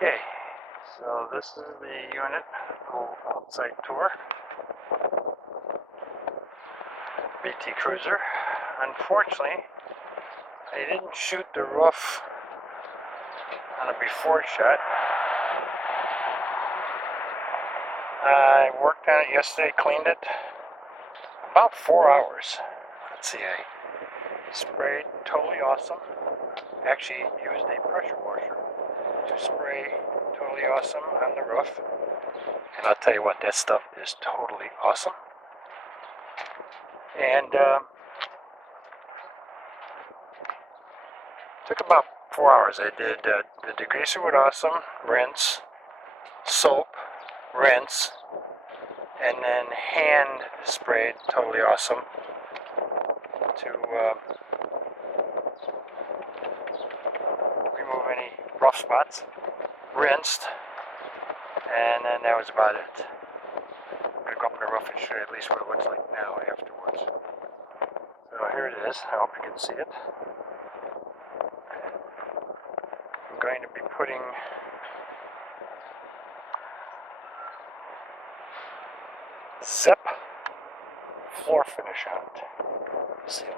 Okay, so this is the unit, little outside tour. BT Cruiser. Unfortunately, I didn't shoot the roof on a before shot. I worked on it yesterday, cleaned it, about 4 hours. Let's see, I sprayed, totally awesome. Actually used a pressure washer to spray, totally awesome, on the roof. And I'll tell you what, that stuff is totally awesome. And took about 4 hours. I did the degreaser with awesome, rinse, soap, rinse, and then hand sprayed, totally awesome, to remove any rough spots. Rinsed, and then that was about it. I'm going to go up on the roof and show you at least what it looks like now afterwards. So here it is. I hope you can see it. I'm going to be putting Zep floor finish on it. Seal it.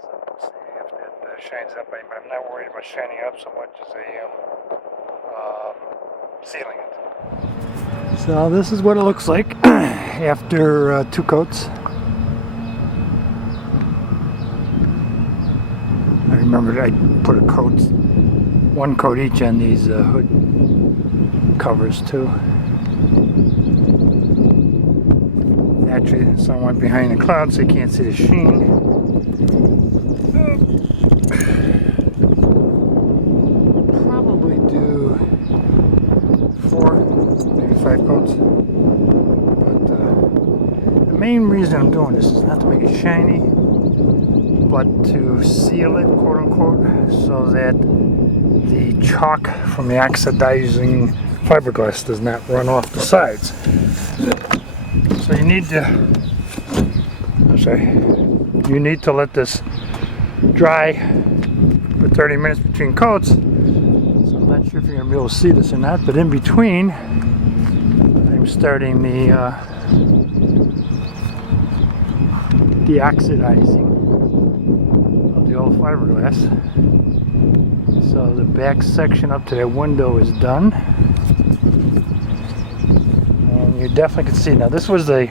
So let's see if that shines up. I'm not worried about shining up so much as I am sealing it. So this is what it looks like after 2 coats. I remembered I put a coat, 1 coat each on these hood covers too. Actually, the sun went behind the clouds so you can't see the sheen. Probably do 4, maybe 5 coats. But the main reason I'm doing this is not to make it shiny, but to seal it, quote unquote, so that the chalk from the oxidizing fiberglass does not run off the sides. So you need to let this dry for 30 minutes between coats. So I'm not sure if you're going to be able to see this or not, but in between I'm starting the de-oxidizing of the old fiberglass. So the back section up to that window is done. You definitely can see. Now this was they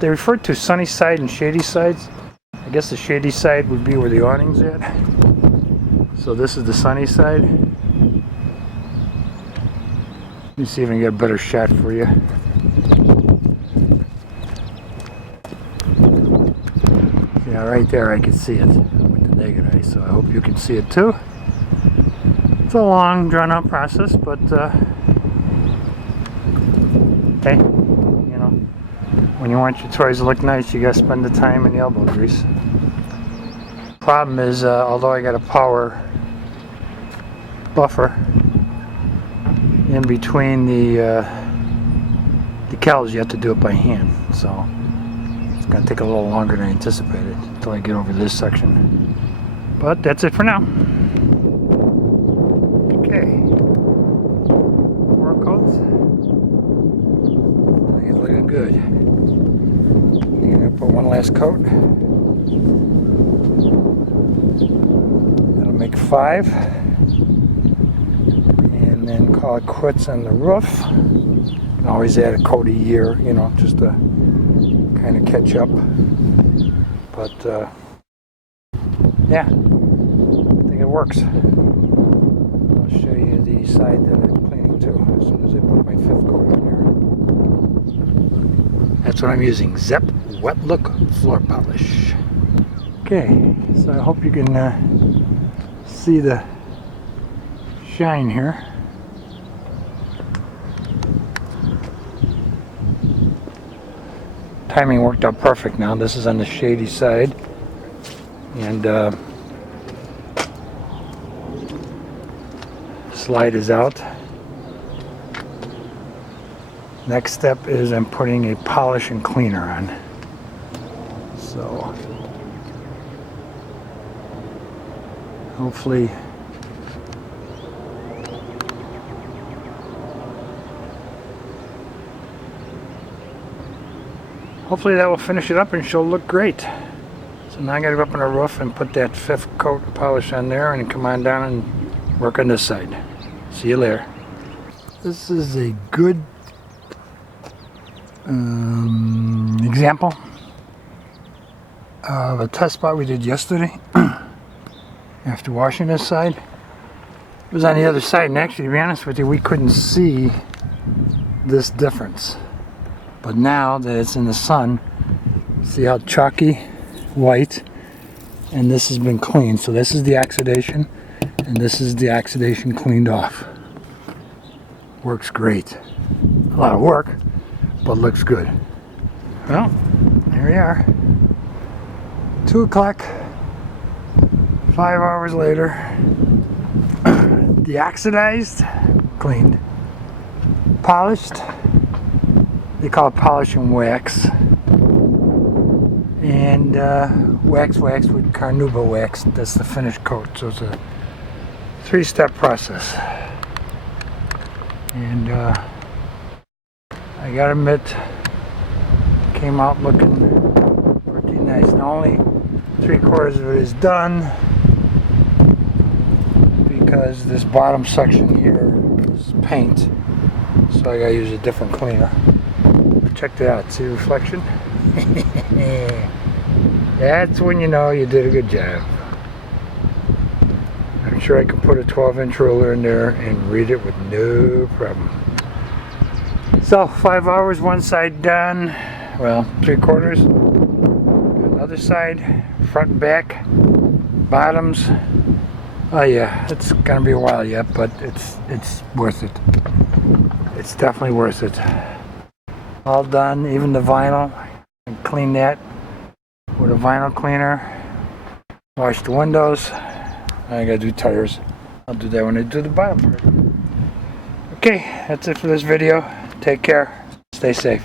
referred to sunny side and shady sides. I guess the shady side would be where the awning's at. So this is the sunny side. Let me see if I can get a better shot for you. Yeah, right there I can see it with the naked eye, so I hope you can see it too. It's a long, drawn-out process, but hey, you know, when you want your toys to look nice, you gotta spend the time and the elbow grease. Problem is, although I got a power buffer in between the decals, you have to do it by hand. So it's gonna take a little longer than I anticipated until I get over this section. But that's it for now. Okay, 4 coats. It's looking good. I'm gonna put 1 last coat. That'll make 5. And then call it quits on the roof. You can always add a coat a year, you know, just to kind of catch up. But yeah, I think it works. I'll show you the side that I'm cleaning too as soon as I put my 5th coat on here. That's what I'm using, Zep Wet Look Floor Polish. Okay, so I hope you can see the shine here. Timing worked out perfect now. This is on the shady side. And slide is out. Next step is I'm putting a polish and cleaner on. So hopefully hopefully that will finish it up and she'll look great. So now I gotta go up on the roof and put that 5th coat of polish on there and come on down and work on this side. See you later. This is a good example of a test spot we did yesterday after washing this side. It was on the other side, and actually, to be honest with you, we couldn't see this difference. But now that it's in the sun, see how chalky white, and this has been cleaned. So this is the oxidation, and this is the oxidation cleaned off. Works great. A lot of work, but looks good. Well, here we are. 2 o'clock, 5 hours later. De-oxidized, cleaned, polished. They call it polish and wax. And wax with carnauba wax. That's the finished coat. So it's a 3-step process. And I gotta admit, came out looking pretty nice. Now only 3/4 of it is done because this bottom section here is paint. So I gotta use a different cleaner. Check that out. See the reflection? That's when you know you did a good job. I'm sure I could put a 12-inch ruler in there and read it with no problem. So 5 hours, one side done. Well, 3/4. Another side, front and back, bottoms. Oh yeah, it's gonna be a while yet, but it's worth it. It's definitely worth it. All done, even the vinyl. And clean that with a vinyl cleaner. Wash the windows. I gotta do tires. I'll do that when I do the bottom part. Okay, that's it for this video. Take care. Stay safe.